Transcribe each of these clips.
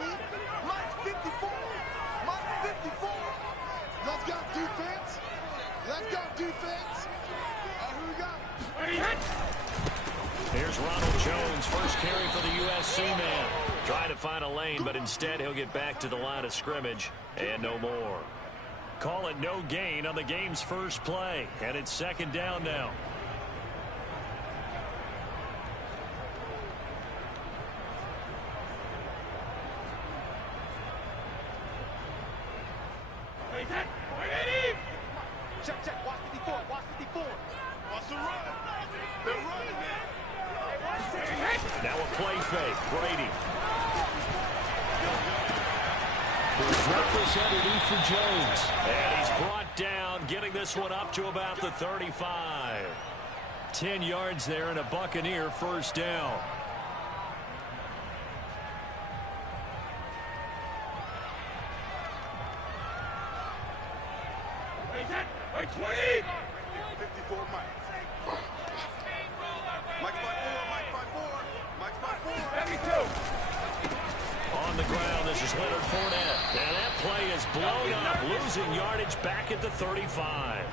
me. Mine's 54. Mine's 54. Let's go, defense. Let's go, defense. Who we got? Here's Ronald Jones, first carry for the USC man. Trying to find a lane, but instead he'll get back to the line of scrimmage and no more. Call it no gain on the game's first play, and it's second down now. Check, check. Watch 54. Watch 54. Watch the run. They're running, man. Now a play fake. Brady. Reckless underneath for Jones. And he's brought down, getting this one up to about the 35. 10 yards there and a Buccaneer first down. Mike 20. 54, Mike. Mike 54, Mike 54. Mike 54. On the ground, this is Leonard Fournette. And that play is blown up, losing yardage back at the 35.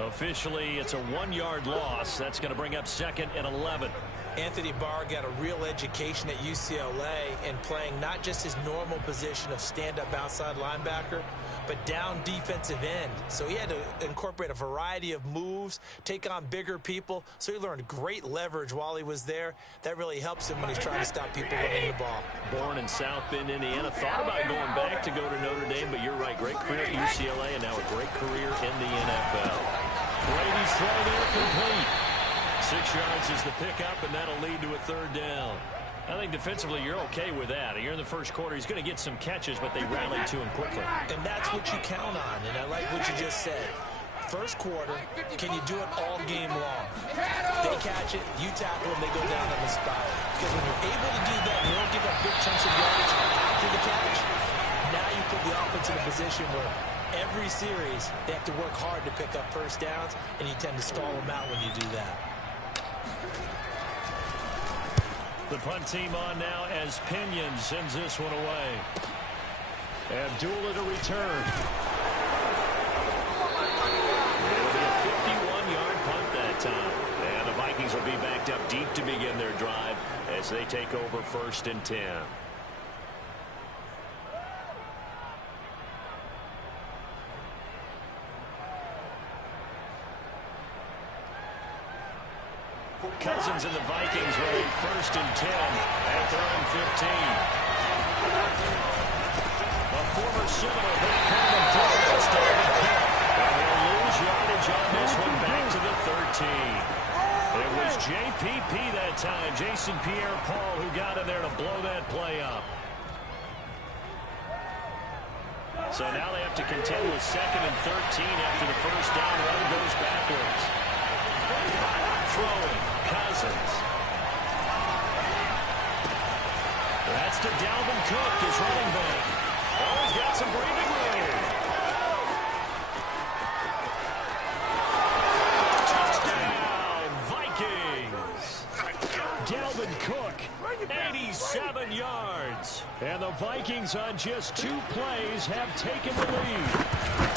Officially, it's a 1-yard loss. That's going to bring up second and 11. Anthony Barr got a real education at UCLA in playing not just his normal position of stand-up outside linebacker, but down defensive end. So he had to incorporate a variety of moves, take on bigger people. So he learned great leverage while he was there. That really helps him when he's trying to stop people running the ball. Born in South Bend, Indiana. Thought about going back to go to Notre Dame, but you're right. Great career at UCLA and now a great career in the NFL. Brady's throw there complete. 6 yards is the pickup, and that'll lead to a third down. I think defensively you're okay with that. You're in the first quarter. He's going to get some catches, but they rallied to him quickly. And that's what you count on, and I like what you just said. First quarter, can you do it all game long? They catch it, you tackle them, they go down on the spot. Because when you're able to do that, you don't give up big chunks of yardage after the catch. Now you put the offense in a position where every series they have to work hard to pick up first downs, and you tend to stall them out when you do that. The punt team on now as Pinion sends this one away. Abdullah to return. It'll be a 51-yard punt that time. And the Vikings will be backed up deep to begin their drive as they take over first and 10. Cousins and the Vikings ready first and 10 at their own 15. A former Seminole back home and throw. It's Dalvin Cook. And they'll lose yardage on this one back to the 13. It was JPP that time, Jason Pierre-Paul, who got in there to blow that play up. So now they have to contend with second and 13 after the first down run goes backwards. Throwing. Cousins. That's to Dalvin Cook, his running back. Oh, he's got some breathing room. Touchdown, Vikings. Dalvin Cook, 87 yards. And the Vikings on just 2 plays have taken the lead.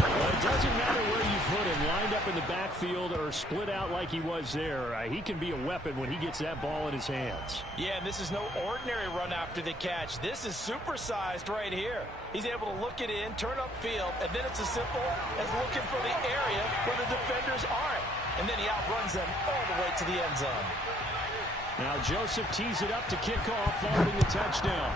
Well, it doesn't matter where you put him, lined up in the backfield or split out like he was there. He can be a weapon when he gets that ball in his hands. Yeah, and this is no ordinary run after the catch. This is supersized right here. He's able to look it in, turn upfield, and then it's as simple as looking for the area where the defenders aren't. And then he outruns them all the way to the end zone. Now Joseph tees it up to kick off following the touchdown.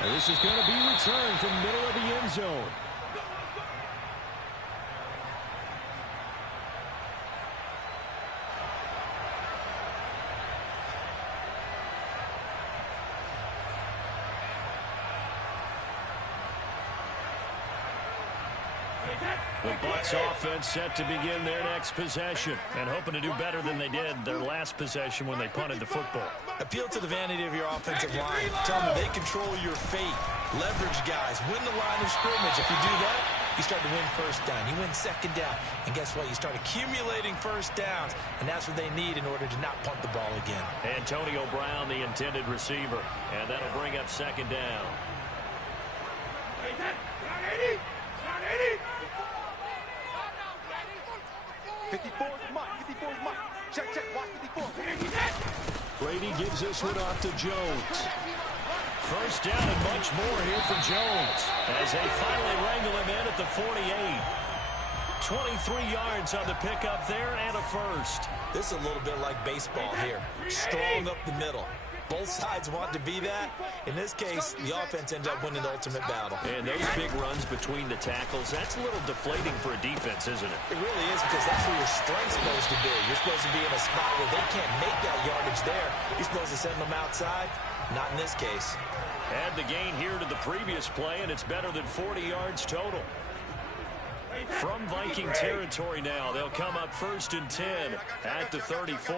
And this is going to be returned from the middle of the end zone. The Bucs offense set to begin their next possession and hoping to do better than they did their last possession when they punted the football. Appeal to the vanity of your offensive line. Tell them they control your fate. Leverage guys. Win the line of scrimmage. If you do that, you start to win first down. You win second down. And guess what? You start accumulating first downs. And that's what they need in order to not punt the ball again. Antonio Brown, the intended receiver. And that'll bring up second down. 54's Mike. 54's Mike. Check, watch 54. Brady gives this one off to Jones. First down and much more here for Jones as they finally wrangle him in at the 48. 23 yards on the pickup there and a first. This is a little bit like baseball here. Strong up the middle. Both sides want to be that. In this case, the offense ends up winning the ultimate battle. And those big runs between the tackles, that's a little deflating for a defense, isn't it? It really is, because that's where your strength's supposed to be. You're supposed to be in a spot where they can't make that yardage there. You're supposed to send them outside. Not in this case. Add the gain here to the previous play, and it's better than 40 yards total. From Viking territory now, they'll come up 1st and 10 at the 34.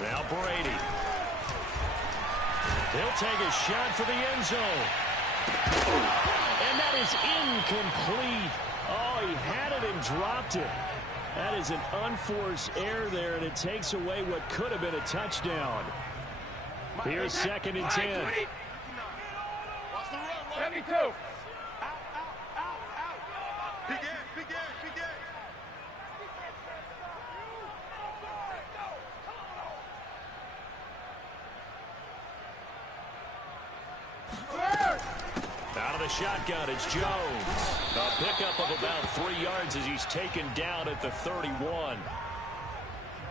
Now Brady. He'll take a shot for the end zone. And that is incomplete. Oh, he had it and dropped it. That is an unforced error there, and it takes away what could have been a touchdown. Here's 2nd and 10. 72. Big game. Out of the shotgun, it's Jones. A pickup of about 3 yards as he's taken down at the 31.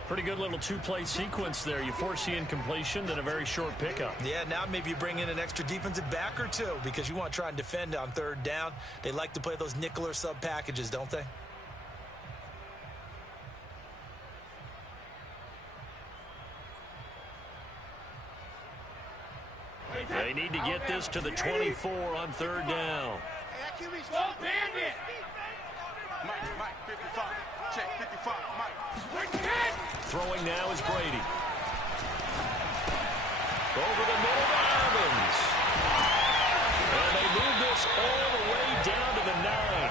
Pretty good little two-play sequence there. You force the incompletion, then a very short pickup. Yeah, now maybe you bring in an extra defensive back or two because you want to try and defend on 3rd down. They like to play those nickel or sub packages, don't they? They need to get this to the 24 on 3rd down. Mike, 55. Check, 55, Mike. Throwing now is Brady. Over the middle to Evans. And they move this all the way down to the 9.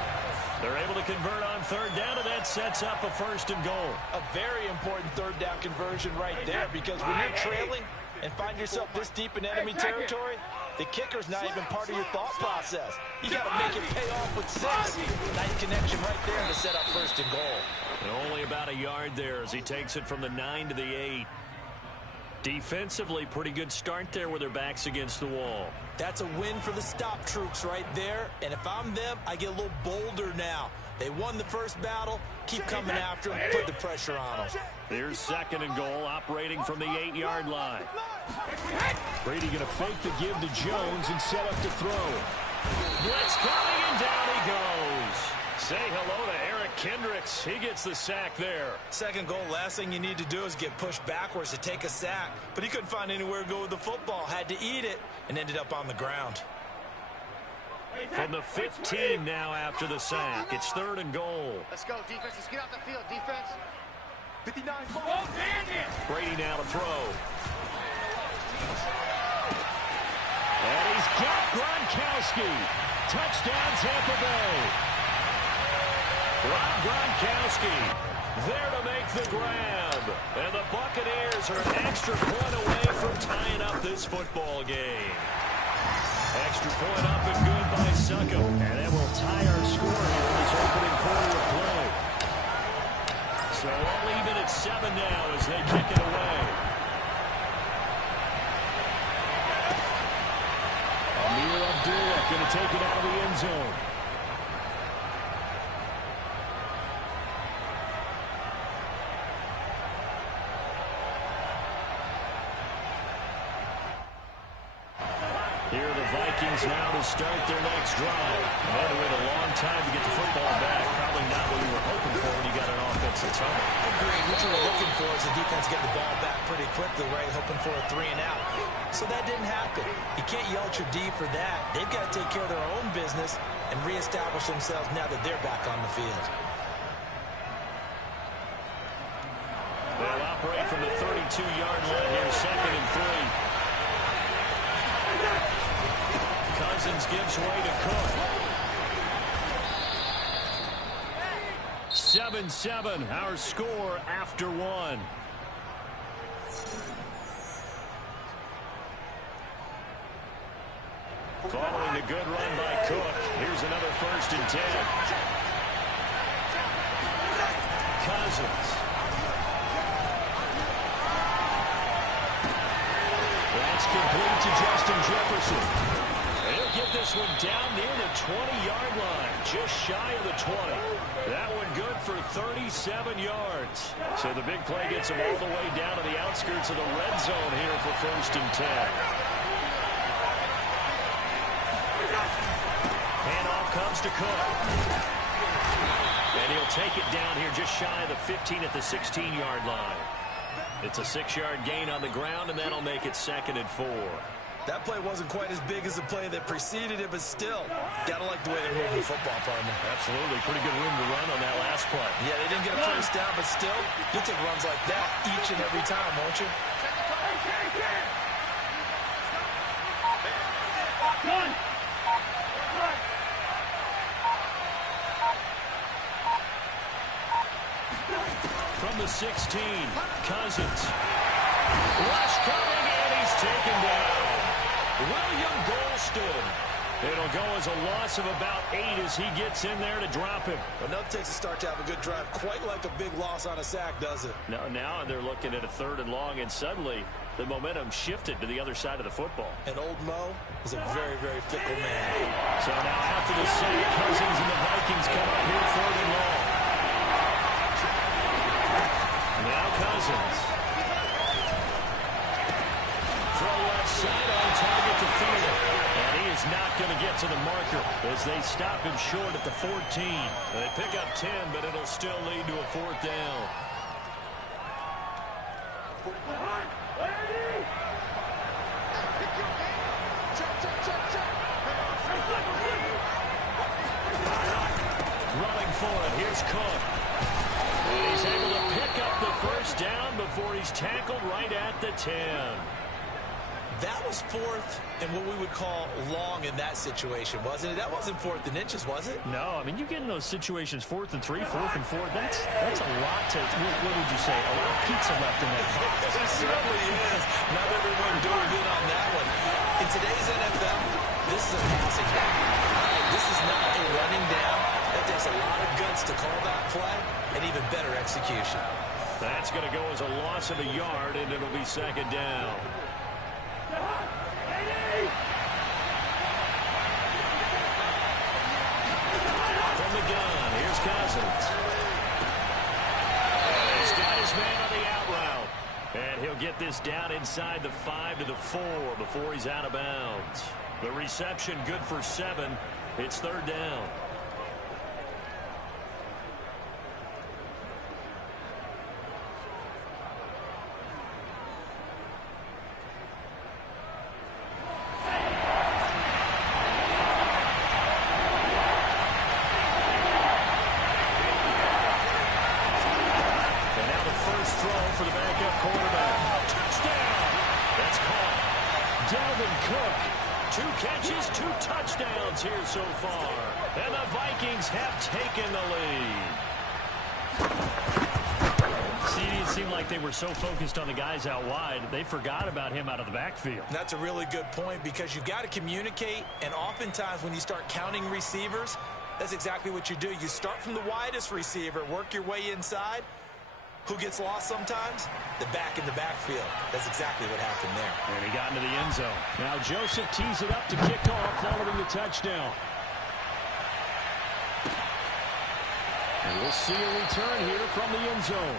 They're able to convert on 3rd down, and that sets up a 1st and goal. A very important 3rd down conversion right there, because when you're trailing and find yourself this deep in enemy territory, the kicker's not even part of your thought process. You got to make it pay off with 6. Nice connection right there to set up 1st and goal. And only about a yard there as he takes it from the 9 to the 8. Defensively, pretty good start there with their backs against the wall. That's a win for the stop troops right there. And if I'm them, I get a little bolder now. They won the first battle. Keep coming after them. Put the pressure on them. Here's 2nd and goal, operating from the 8-yard line. Brady going to fake the give to Jones and set up to throw. Blitz coming, and down he goes. Say hello to Eric Kendricks. He gets the sack there. 2nd goal, last thing you need to do is get pushed backwards to take a sack. But he couldn't find anywhere to go with the football. Had to eat it and ended up on the ground. From the 15 now after the sack. It's 3rd and goal. Let's go, defense. Let's get out the field, defense. 59. Brady now to throw. And he's got Gronkowski. Touchdown, Tampa Bay. Rob Gronkowski there to make the grab. And the Buccaneers are an extra point away from tying up this football game. Extra point up and good by Succop. And that will tie our score here in this opening quarter of play. So all even at 7 now as they kick it away. Amir Abdullah going to take it out of the end zone. Here are the Vikings now to start their next drive. Had to wait a long time to get the football back. Probably not what we were hoping for when you got an offensive tunnel. Agreed. What you were looking for is the defense get the ball back pretty quickly, right? Hoping for a 3 and out. So that didn't happen. You can't yell at your D for that. They've got to take care of their own business and reestablish themselves now that they're back on the field. They'll operate from the 32-yard line here, 2nd and 3. Cousins gives way to Cook. 7-7, our score after one. Following the good run by Cook, here's another 1st and 10. Cousins. That's complete to Justin Jefferson. He'll get this one down near the 20-yard line, just shy of the 20. That one good for 37 yards. So the big play gets him all the way down to the outskirts of the red zone here for 1st and 10. Handoff comes to Cook. And he'll take it down here just shy of the 15 at the 16-yard line. It's a 6-yard gain on the ground, and that'll make it 2nd and 4. That play wasn't quite as big as the play that preceded it, but still, gotta like the way they're moving the football, partner. Absolutely. Pretty good room to run on that last play. Yeah, they didn't get a 1st down, but still, you'll take runs like that each and every time, won't you? From the 16, Cousins. Rush coming, and he's taken down. William Golston. It'll go as a loss of about 8 as he gets in there to drop him. Enough takes a start to have a good drive. Quite like a big loss on a sack, does it? No, now they're looking at a 3rd and long, and suddenly the momentum shifted to the other side of the football. And old Mo is a very, very fickle man. So now after the sack, Cousins and the Vikings come up here 3rd and long. Now Cousins. Throw left side on target to Thielen. And he is not going to get to the marker as they stop him short at the 14. They pick up 10, but it'll still lead to a 4th down. Running for it. Here's Cook. And he's able to pick up the 1st down before he's tackled right at the 10. That was 4th and what we would call long in that situation, wasn't it? That wasn't 4th and inches, was it? No, I mean, you get in those situations 4th and 3, 4th and 4. That's a lot to, what would you say, a lot of pizza left in that box. It certainly is. Not everyone doing good on that one. In today's NFL, this is a passing down. This is not a running down. That takes a lot of guts to call that play and even better execution. That's going to go as a loss of a yard, and it'll be 2nd down. From the gun, here's Cousins. And he's got his man on the out route. And he'll get this down inside the 5 to the 4 before he's out of bounds. The reception good for 7. It's 3rd down. For the backup quarterback. Touchdown! That's caught. Dalvin Cook. 2 catches, 2 touchdowns here so far. And the Vikings have taken the lead. See, it seemed like they were so focused on the guys out wide, they forgot about him out of the backfield. That's a really good point because you've got to communicate, and oftentimes when you start counting receivers, that's exactly what you do. You start from the widest receiver, work your way inside. Who gets lost sometimes? The back in the backfield. That's exactly what happened there. And he got into the end zone. Now Joseph tees it up to kick off following the touchdown. And we'll see a return here from the end zone.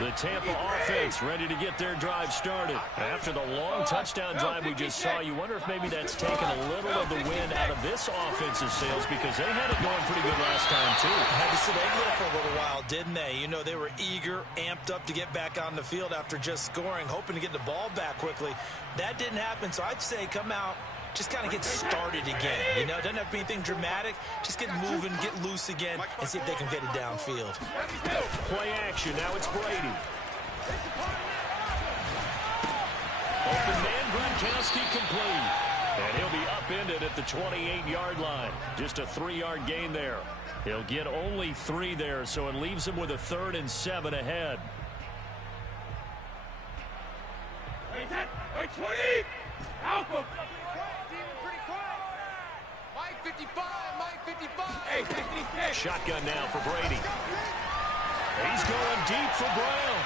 The Tampa offense ready to get their drive started. After the long touchdown drive we just saw, you wonder if maybe that's taken a little of the wind out of this offense's sails because they had it going pretty good last time, too. Had to sit over there for a little while, didn't they? You know, they were eager, amped up to get back on the field after just scoring, hoping to get the ball back quickly. That didn't happen, so I'd say come out just kind of get started again. You know, it doesn't have to be anything dramatic. Just get moving, get loose again, and see if they can get it downfield. Play action. Now it's Brady. Open man, Gronkowski complete. And he'll be upended at the 28-yard line. Just a 3-yard gain there. He'll get only 3 there, so it leaves him with a 3rd and 7 ahead. Shotgun now for Brady. He's going deep for Brown.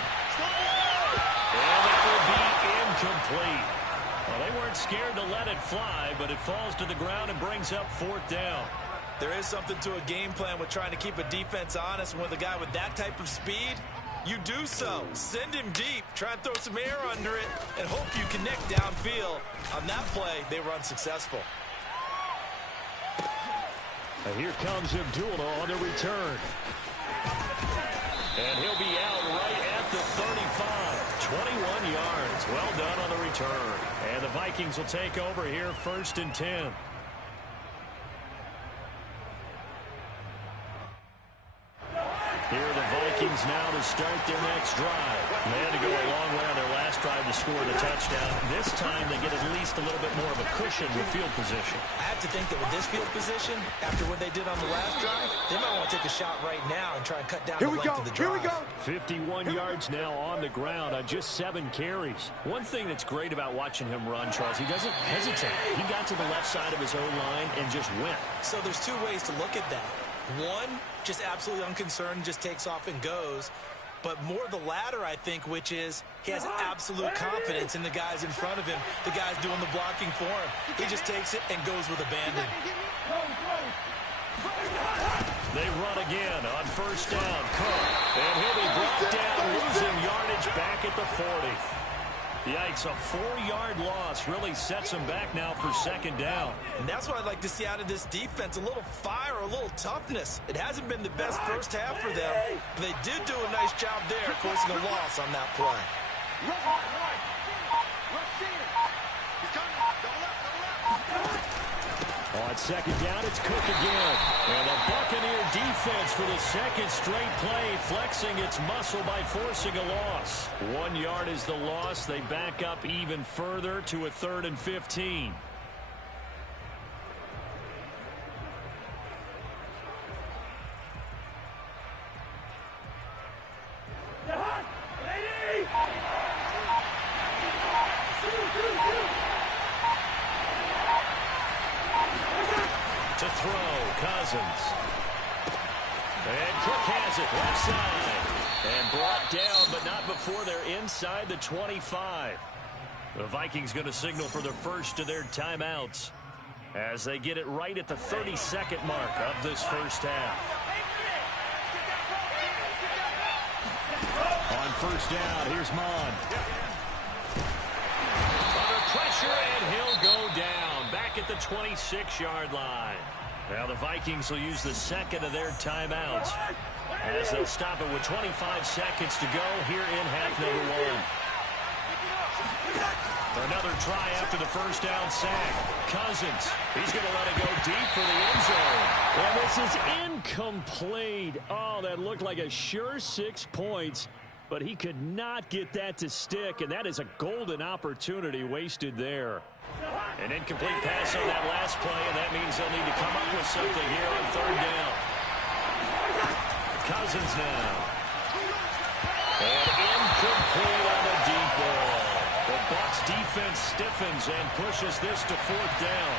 And that will be incomplete. Well, they weren't scared to let it fly, but it falls to the ground and brings up 4th down. There is something to a game plan with trying to keep a defense honest. And with a guy with that type of speed, you do so. Send him deep. Try and throw some air under it and hope you connect downfield. On that play, they were unsuccessful. And here comes Abdullah on the return. And he'll be out right at the 35. 21 yards. Well done on the return. And the Vikings will take over here, 1st and 10. Here are the Vikings now to start their next drive. They had to go a long way on their last drive to score the touchdown. This time they get at least a little bit more of a cushion with field position. I have to think that with this field position, after what they did on the last drive, they might want to take a shot right now and try and cut down the length of the drive. Here we go. 51 yards now on the ground on just 7 carries. One thing that's great about watching him run, Charles, he doesn't hesitate. He got to the left side of his own line and just went. So there's 2 ways to look at that. One, just absolutely unconcerned, just takes off and goes. But more the latter, I think, which is he has absolute confidence in the guys in front of him, the guys doing the blocking for him. He just takes it and goes with abandon. They run again on 1st down. Cook. And he'll be brought down, losing yardage back at the 40. Yikes, a 4-yard loss really sets them back now for 2nd down. And that's what I'd like to see out of this defense, a little fire, a little toughness. It hasn't been the best first half for them, but they did do a nice job there, forcing a loss on that play. On 2nd down, it's Cook again. And the Buccaneer defense for the 2nd straight play, flexing its muscle by forcing a loss. 1 yard is the loss. They back up even further to a 3rd and 15. To throw, Cousins. And Cook has it, left side. And brought down, but not before they're inside the 25. The Vikings going to signal for the first of their timeouts as they get it right at the 32nd mark of this first half. On 1st down, here's Mon. Under pressure, and he'll go down. Back at the 26-yard line. Now the Vikings will use the 2nd of their timeouts as they'll stop it with 25 seconds to go here in half number 1. Another try after the 1st down sack. Cousins, he's going to let it go deep for the end zone. And this is incomplete. Oh, that looked like a sure 6 points, but he could not get that to stick, and that is a golden opportunity wasted there. An incomplete pass on that last play, and that means they'll need to come up with something here on 3rd down. Cousins now. And incomplete on the deep ball. The Bucs defense stiffens and pushes this to 4th down.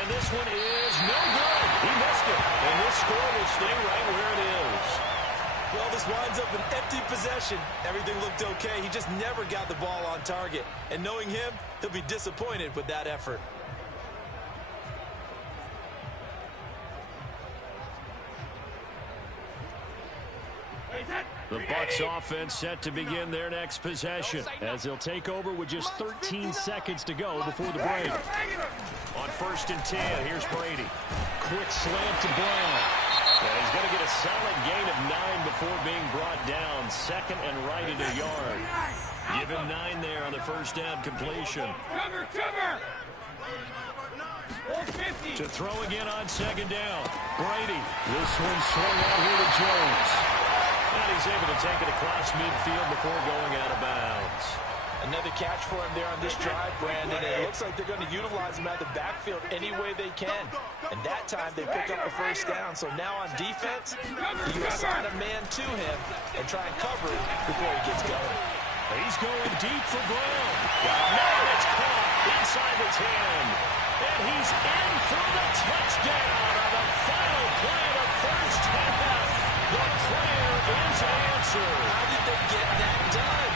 And this one is no good. He missed it. And this score will stay right where it is. Well, this winds up an empty possession. Everything looked okay. He just never got the ball on target. And knowing him, he'll be disappointed with that effort. The Bucs offense set to begin their next possession as they'll take over with just 13 seconds to go before the break. On 1st and 10, here's Brady. Quick slant to Brown. Yeah, he's going to get a solid gain of 9 before being brought down. Second and right at a yard. Give him 9 there on the first down completion. Cover! To throw again on second down. Brady. This one swung out here to Jones. And he's able to take it across midfield before going out of bounds. Another catch for him there on this drive, Brandon. And it looks like they're going to utilize him out of the backfield any way they can. And that time they pick up a first down. So now on defense, you assign a man to him and try and cover it before he gets going. He's going deep for Brown. Now it's caught inside the 10. And he's in for the touchdown on the final play of the first half. The prayer is answered. How did they get that done?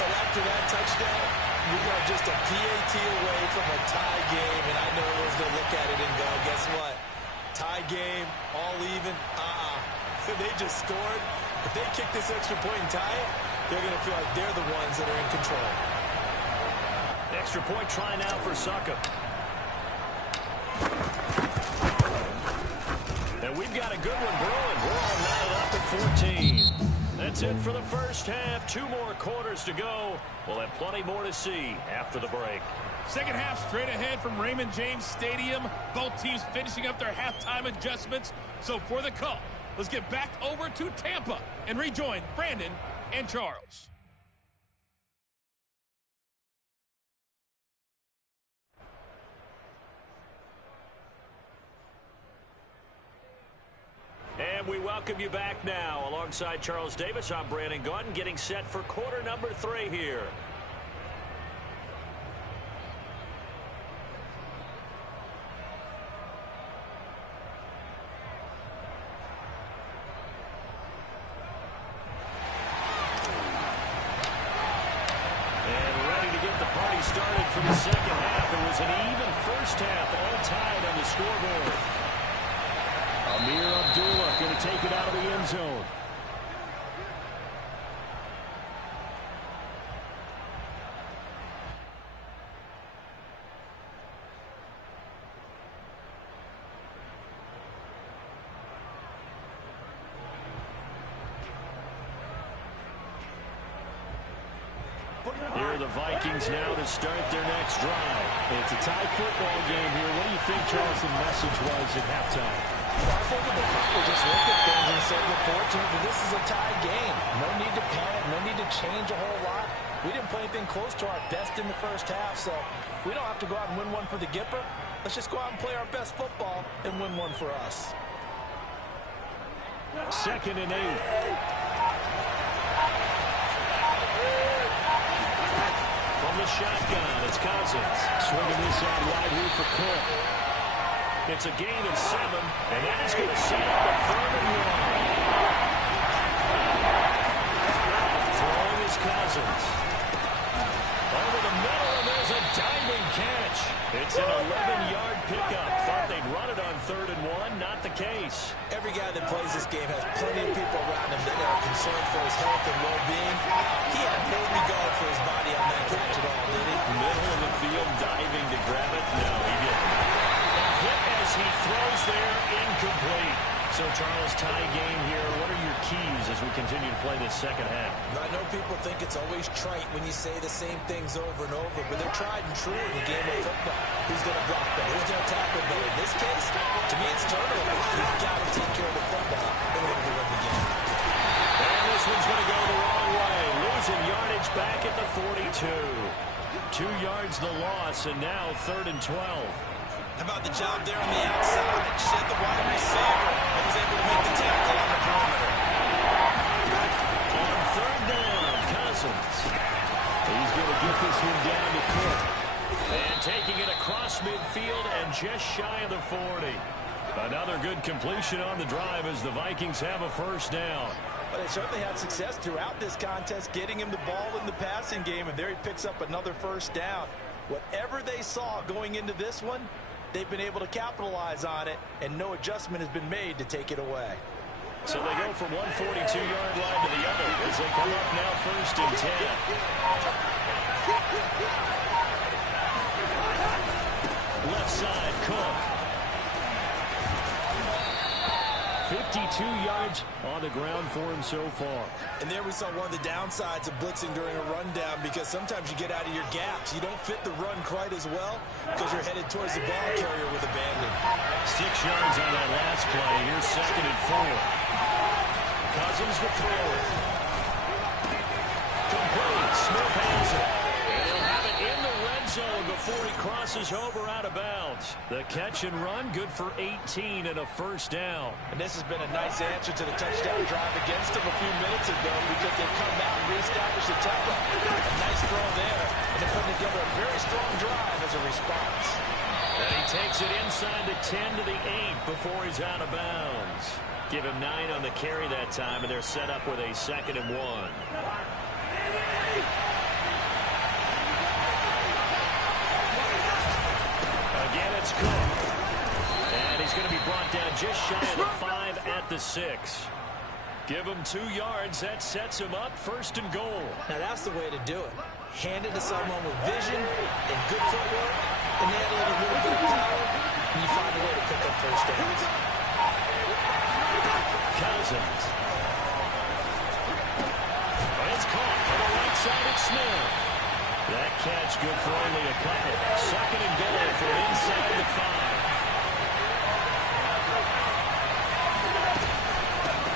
But after that touchdown, we are just a PAT away from a tie game. And I know everyone's going to look at it and go, guess what? Tie game, all even, They just scored. If they kick this extra point and tie it, they're going to feel like they're the ones that are in control. Extra point try now for Suckup. And we've got a good one brewing. We're all knotted up at 14. That's it for the first half. 2 more quarters to go. We'll have plenty more to see after the break. Second half straight ahead from Raymond James Stadium. Both teams finishing up their halftime adjustments. So for the call, let's get back over to Tampa and rejoin Brandon and Charles. And we welcome you back now. Alongside Charles Davis, I'm Brandon Gaudin, getting set for quarter number 3 here. Started for the second half. It was an even first half, all tied on the scoreboard. Amir Abdullah going to take it out of the end zone. Here are the Vikings now to start their next drive. It's a tie football game here. What do you think, Charles, the message was at halftime? Well, I think the people just looked at things and said, we're fortunate that this is a tie game. No need to panic. No need to change a whole lot. We didn't play anything close to our best in the first half, so we don't have to go out and win one for the Gipper. Let's just go out and play our best football and win one for us. 2nd and 8. From the shotgun, it's Cousins. Swinging this out wide here for Cook. It's a gain of 7, and that is going to set up a 3rd and 1. Throwing is Cousins. Over the middle, and there's a diving catch. It's an 11-yard pickup. Thought they'd run it on 3rd and 1. Not the case. Every guy that plays this game has plenty of people around him that are concerned for his health and well-being. He had no regard for his body on that catch at all, did he? Middle of the field, diving to grab it. No, he didn't. A hit as he throws there, incomplete. So, Charles, tie game here. What are your keys as we continue to play this second half? I know people think it's always trite when you say the same things over and over, but they're tried and true in the game of football. Who's going to block better? Who's going to tackle better? In this case, to me, it's turnovers. You've got to take care of the football in order to win the game. And this one's going to go the wrong way. Losing yardage back at the 42. 2 yards the loss, and now 3rd and 12. How about the job there on the outside? Shed the wide receiver and was able to make the tackle on the perimeter. On 3rd down, Cousins. He's going to get this one down to Cook. And taking it across midfield and just shy of the 40. Another good completion on the drive as the Vikings have a first down. But they certainly had success throughout this contest, getting him the ball in the passing game, and there he picks up another first down. Whatever they saw going into this one, they've been able to capitalize on it, and no adjustment has been made to take it away. So they go from one 42-yard line to the other as they come up now 1st and 10. Left side, Cook. 52 yards on the ground for him so far. And there we saw one of the downsides of blitzing during a rundown, because sometimes you get out of your gaps. You don't fit the run quite as well because you're headed towards the ball carrier with abandon. 6 yards on that last play. Here's 2nd and 4. Cousins to throw it. Complete. Smith has it. And he'll have it in the red zone before he crosses over out of bounds. The catch and run, good for 18 and a first down. And this has been a nice answer to the touchdown drive against them a few minutes ago, because they've come out and reestablished the tempo. A nice throw there, and they're putting together a very strong drive as a response. And he takes it inside the 10 to the 8 before he's out of bounds. Give him 9 on the carry that time, and they're set up with a 2nd and 1. Again, it's Cook. And he's going to be brought down just shy of the 5 at the 6. Give him 2 yards. That sets him up 1st and goal. Now, that's the way to do it. Hand it to someone with vision and good footwork, and they add a little bit of power, and you find a way to pick up first downs. Cousins. It's caught on the right side of Smith. That catch good for only a couple. 2nd and goal from inside the 5.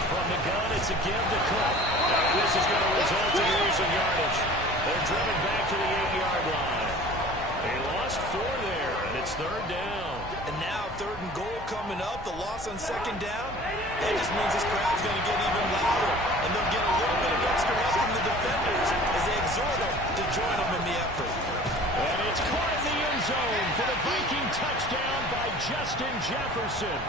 From the gun, it's a give to Cook. Now this is going to result in losing yardage. They're driven back to the 8-yard line. They lost 4 there, and it's 3rd down. And now 3rd and goal coming up. The loss on 2nd down. That just means this crowd's going to get even louder. And they'll get a little bit of extra help from the defenders as they exhort them to join them in the effort. And it's caught in the end zone for the Viking touchdown by Justin Jefferson.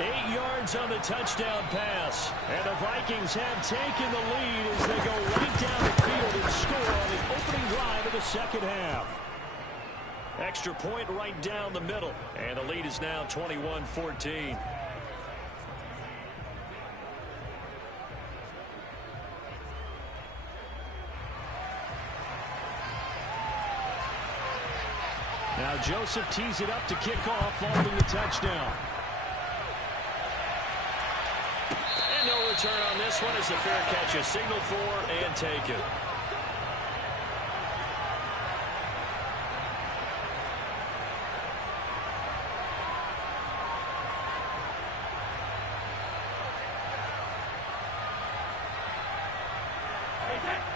8 yards on the touchdown pass. And the Vikings have taken the lead as they go right down the field and score on the opening drive of the 2nd half. Extra point right down the middle. And the lead is now 21-14. Now Joseph tees it up to kick off following the touchdown. And no return on this one as the fair catch is signaled for and taken.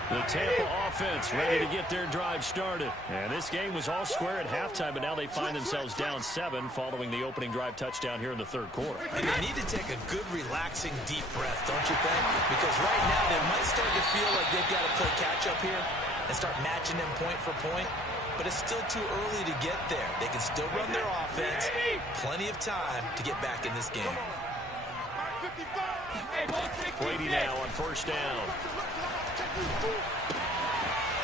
The Tampa offense ready to get their drive started. And this game was all square at halftime, but now they find themselves down 7 following the opening drive touchdown here in the 3rd quarter. And they need to take a good, relaxing, deep breath, don't you think? Because right now they might start to feel like they've got to play catch-up here and start matching them point for point. But it's still too early to get there. They can still run their offense. Plenty of time to get back in this game. Brady now on 1st down.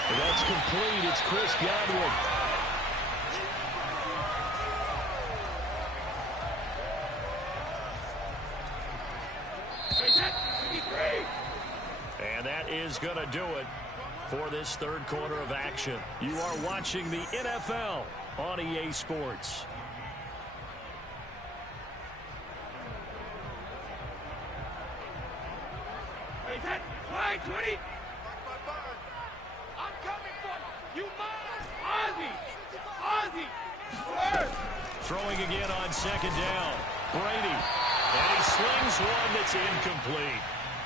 And that's complete. It's Chris Godwin. And that is going to do it for this 3rd quarter of action. You are watching the NFL on EA Sports. Line 20. I'm coming for you. You mine. Ozzy. Throwing again on 2nd down. Brady. And he slings one that's incomplete.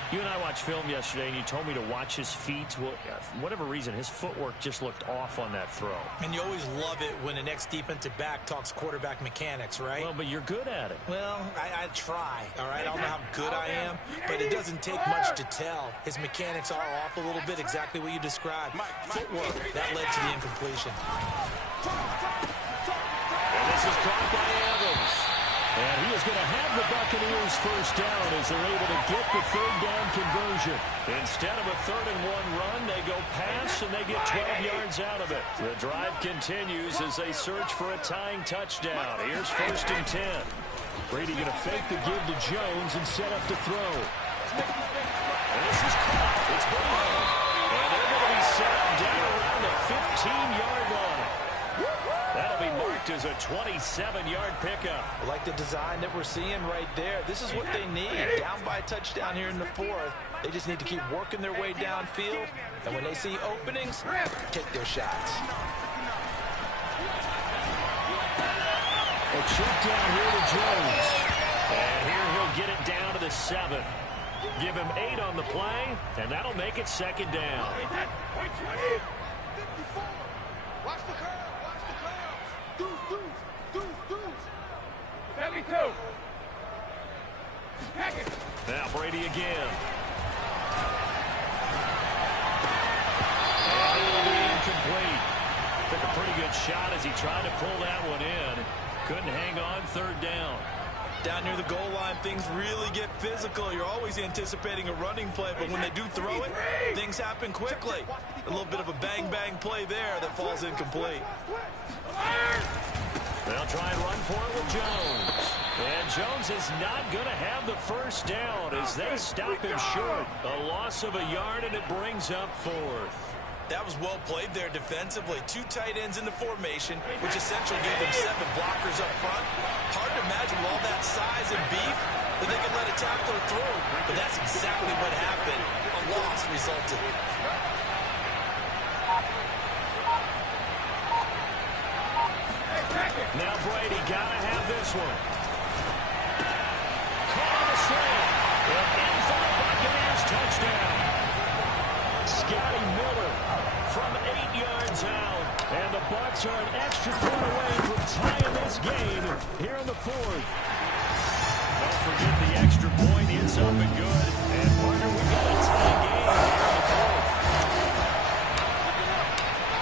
You and I watched film yesterday, and you told me to watch his feet. Well, for whatever reason, his footwork just looked off on that throw. And you always love it when the next defensive back talks quarterback mechanics, right? Well, but you're good at it. Well, I try, all right? I don't know how good I am, but it doesn't take much to tell. His mechanics are off a little bit, exactly what you described. Footwork, that led to the incompletion. And this is caught by Evans. And he is going to have the Buccaneers 1st down as they're able to get the 3rd down conversion. Instead of a 3rd and 1 run, they go pass and they get 12 yards out of it. The drive continues as they search for a tying touchdown. Here's 1st and 10. Brady going to fake the give to Jones and set up to throw. And this is caught. It's Brady. And they're going to be set down around the 15-yard line. That'll be marked as a 27-yard pickup. I like the design that we're seeing right there. This is what they need. Down by a touchdown here in the fourth. They just need to keep working their way downfield. And when they see openings, take their shots. A check down here to Jones. And here he'll get it down to the 7. Give him 8 on the play, and that'll make it second down. 54. Watch the curve. Watch the curve. Deuce. 72. Now Brady again. And it'll be incomplete. Took a pretty good shot as he tried to pull that one in. Couldn't hang on, third down. Down near the goal line, things really get physical. You're always anticipating a running play, but when they do throw it, things happen quickly. A little bit of a bang-bang play there that falls incomplete. They'll try and run for it with Jones. And Jones is not going to have the first down as they stop him short. A loss of a yard, and it brings up fourth. That was well played there defensively. 2 tight ends in the formation, which essentially gave them 7 blockers up front. Hard to imagine with all that size and beef that they could let a tackler through. But that's exactly what happened. A loss resulted. Now Brady got to have this one. Caught on the slam. And in for the Buccaneers touchdown. Scotty Miller from 8 yards out. And the Bucs are an extra point away from tying this game here in the fourth. Don't forget the extra point. It's up and good. And partner, we've got a tie game here in the fourth.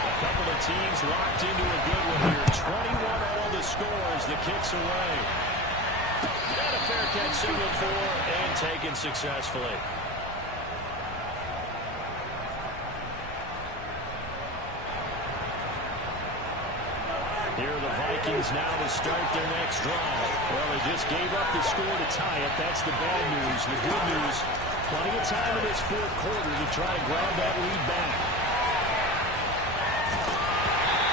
A couple of teams locked into a good one here. 21 all the score as the kick's away. And a fair catch signal for and taken successfully. Here are the Vikings now to start their next drive. Well, they just gave up the score to tie it. That's the bad news. The good news, plenty of time in this fourth quarter to try to grab that lead back.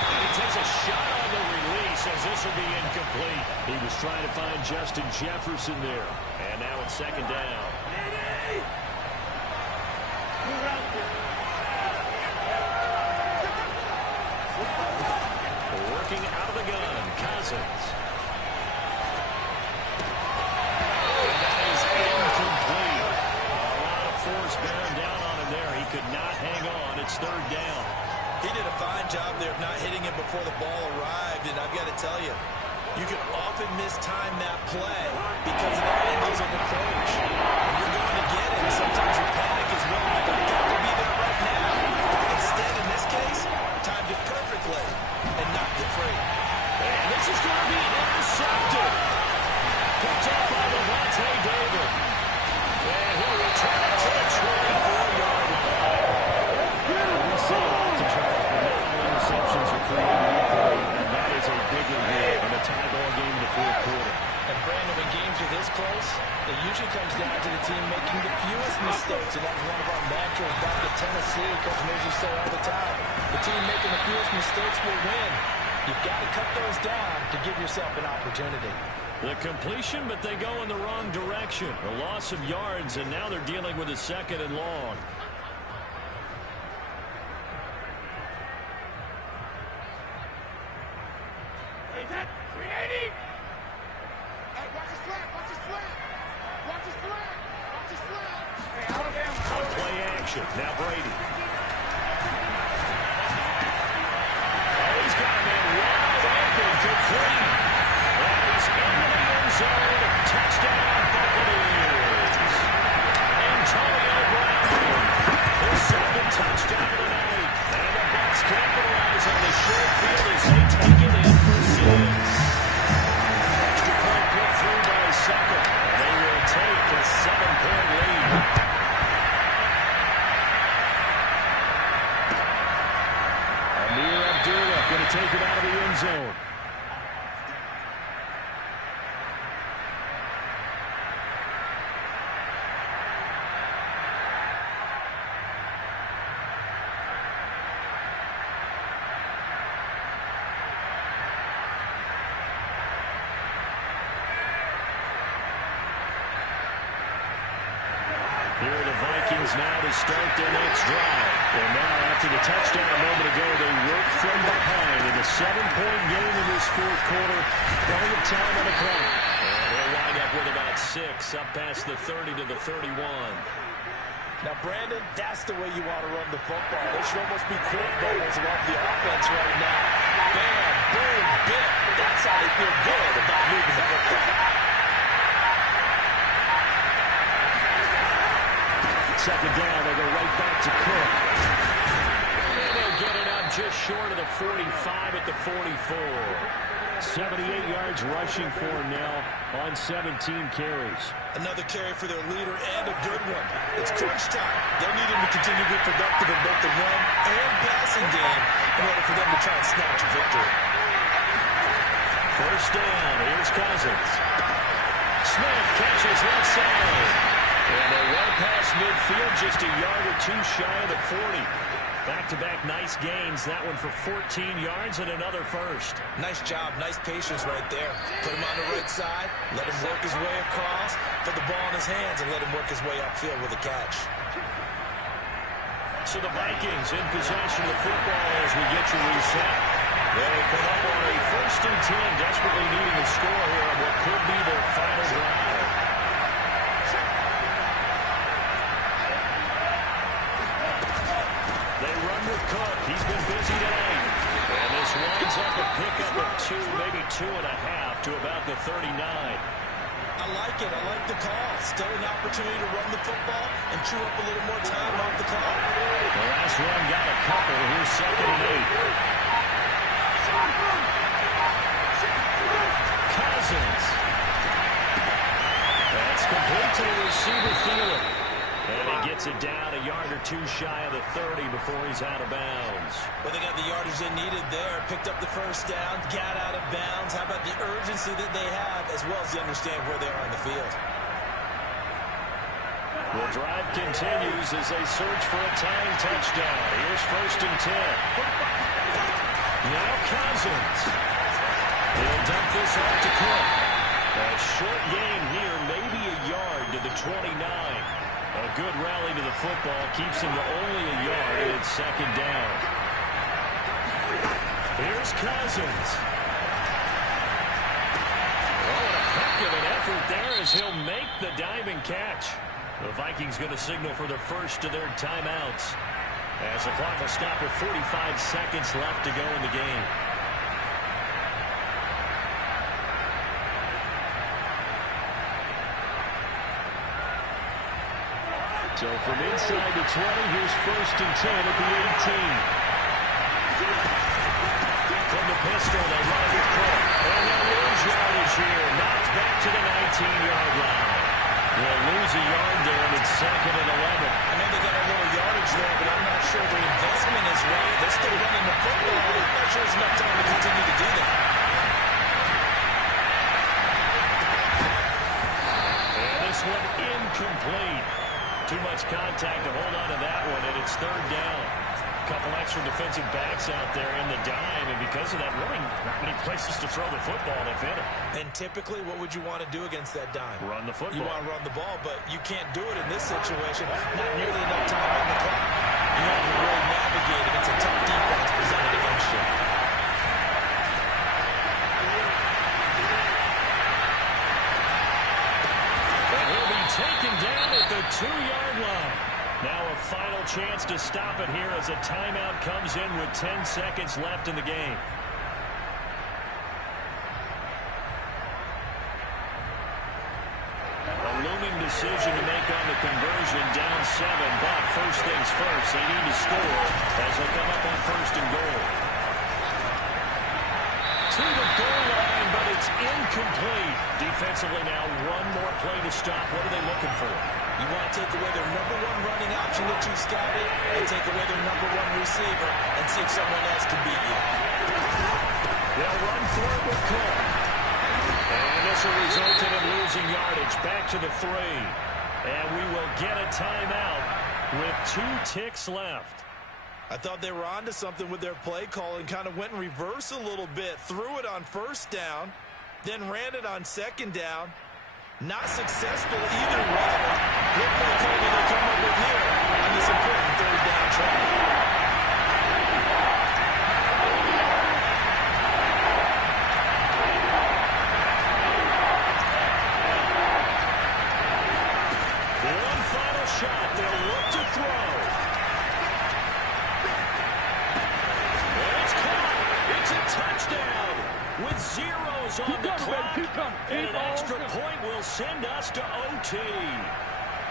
And he takes a shot on the release as this will be incomplete. He was trying to find Justin Jefferson there. And now it's second down. Working out of the gun, Cousins. And that is incomplete. A lot of force bearing down on him there. He could not hang on. It's third down. He did a fine job there of not hitting it before the ball arrived, and I've got to tell you, you can often mistime that play because of the angles of approach. When you're going to get it, sometimes you panic as well. Like, I've got to be there right now. Instead, in this case, timed it perfectly and knocked it free. And this is going to be intercepted. Picked up by Levante David. And he'll return it to the 24-yard line. We see it often, Charles, but not all interceptions are created equally. And that is a big one here in a tie ball game in the fourth quarter. And Brandon, when games are this close, it usually comes down to the team making the fewest mistakes. And that's one of our mantras back at Tennessee. Coach Murphy say all the time, the team making the fewest mistakes will win. You've got to cut those down to give yourself an opportunity. The completion, but they go in the wrong direction. A loss of yards, and now they're dealing with a second and long. On play action, now Brady. Oh, he's got a man wide open to 3. And he's into the end zone. Touchdown, Buccaneers. Antonio Brown, his second touchdown of the night. And the Bucs capitalize on the short field as they take it in for 6. Extra point put through by a second. They will take a 7-point lead. Here are the Vikings now to start their next drive. And now after the touchdown a moment ago, they work from behind in a 7-point game in this fourth quarter. Plenty of time on the clock. And they'll wind up with about 6 up past the 30 to the 31. Now, Brandon, that's the way you want to run the football. There should almost be quick bubbles above the offense right now. Bam, boom, bit. That's how they feel good about moving the football. Second down, they go right back to Cook. And they'll get it up just short of the 45 at the 44. 78 yards rushing for him now on 17 carries. Another carry for their leader and a good one. It's crunch time. They'll need him to continue to be productive in both the run and passing game in order for them to try and snatch a victory. First down, here's Cousins. Smith catches left side. And they run past midfield just a yard or two shy of the 40. Back-to-back nice gains. That one for 14 yards and another first. Nice job. Nice patience right there. Put him on the right side. Let him work his way across. Put the ball in his hands and let him work his way upfield with a catch. So the Vikings in possession of the football as we get you reset. They'll put up on a 1st and 10, desperately needing a score here on what could be their final drive. Cook, he's been busy today. And this winds up a pickup of 2, maybe 2.5 to about the 39. I like it. I like the call. Still an opportunity to run the football and chew up a little more time off the clock. The last run got a couple. Here's 2nd and 8. Cousins. That's complete to the receiver fielder. And he gets it down a yard or 2 shy of the 30 before he's out of bounds. Well, they got the yardage they needed there. Picked up the first down, got out of bounds. How about the urgency that they have, as well as they understand where they are on the field? The drive continues as they search for a tying touchdown. Here's 1st and 10. Now Cousins. He'll dump this off to Cook. A short gain here, maybe a yard to the 29. A good rally to the football keeps him to only a yard, and it's 2nd down. Here's Cousins. Oh, and a heck of an effort there as he'll make the diving catch. The Vikings going to signal for the first of their timeouts as the clock will stop with 45 seconds left to go in the game. So from inside the 20, here's 1st and 10 at the 18. From the pistol, they run with Cook. And they'll lose yardage here. Knocked back to the 19-yard line. They'll lose a yard there, and it's 2nd and 11. I know they got a little yardage there, but I'm not sure their investment is right. They're still running the football. I'm not sure there's enough time to continue to do that. And this one incomplete. Too much contact to hold on to that one, and it's 3rd down. A couple extra defensive backs out there in the dime, and because of that, really not many places to throw the football if in it. And typically, what would you want to do against that dime? Run the football. You want to run the ball, but you can't do it in this situation. Not nearly enough time on the clock. You have to really navigate against a tough defense presented against you. Taken down at the 2-yard line. Now a final chance to stop it here as a timeout comes in with 10 seconds left in the game. A looming decision to make on the conversion, down 7, but first things first, they need to score as they come up on 1st and goal. To the goal line, but it's incomplete. Defensively now, one more play to stop. What are they looking for? You want to take away their #1 running option that you scouted and take away their #1 receiver and see if someone else can beat you. They'll run for it with Cook. And this will result in them losing yardage. Back to the 3. And we will get a timeout with 2 ticks left. I thought they were onto something with their play call and kind of went in reverse a little bit. Threw it on 1st down, then ran it on 2nd down. Not successful either way. What play call do they come up with here on this important third down try? One final shot. They'll look to throw. And it's caught. It's a touchdown with zeros on the clock. And an extra point will send us to OT.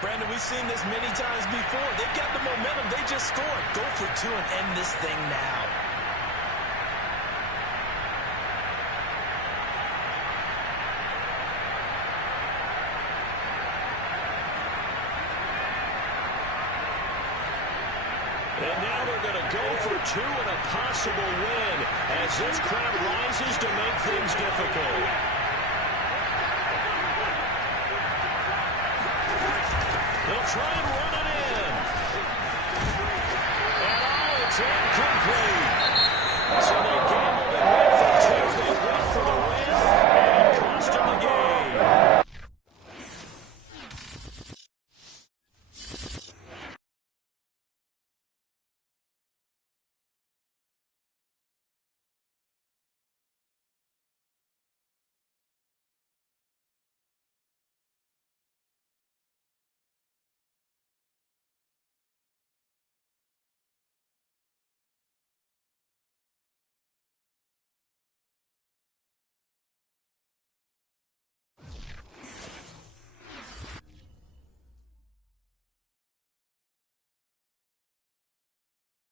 Brandon, we've seen this many times before. They've got the momentum. They just scored. Go for two and end this thing now. And now they're going to go for two and a possible win as this crowd rises to make things difficult. They'll try and run it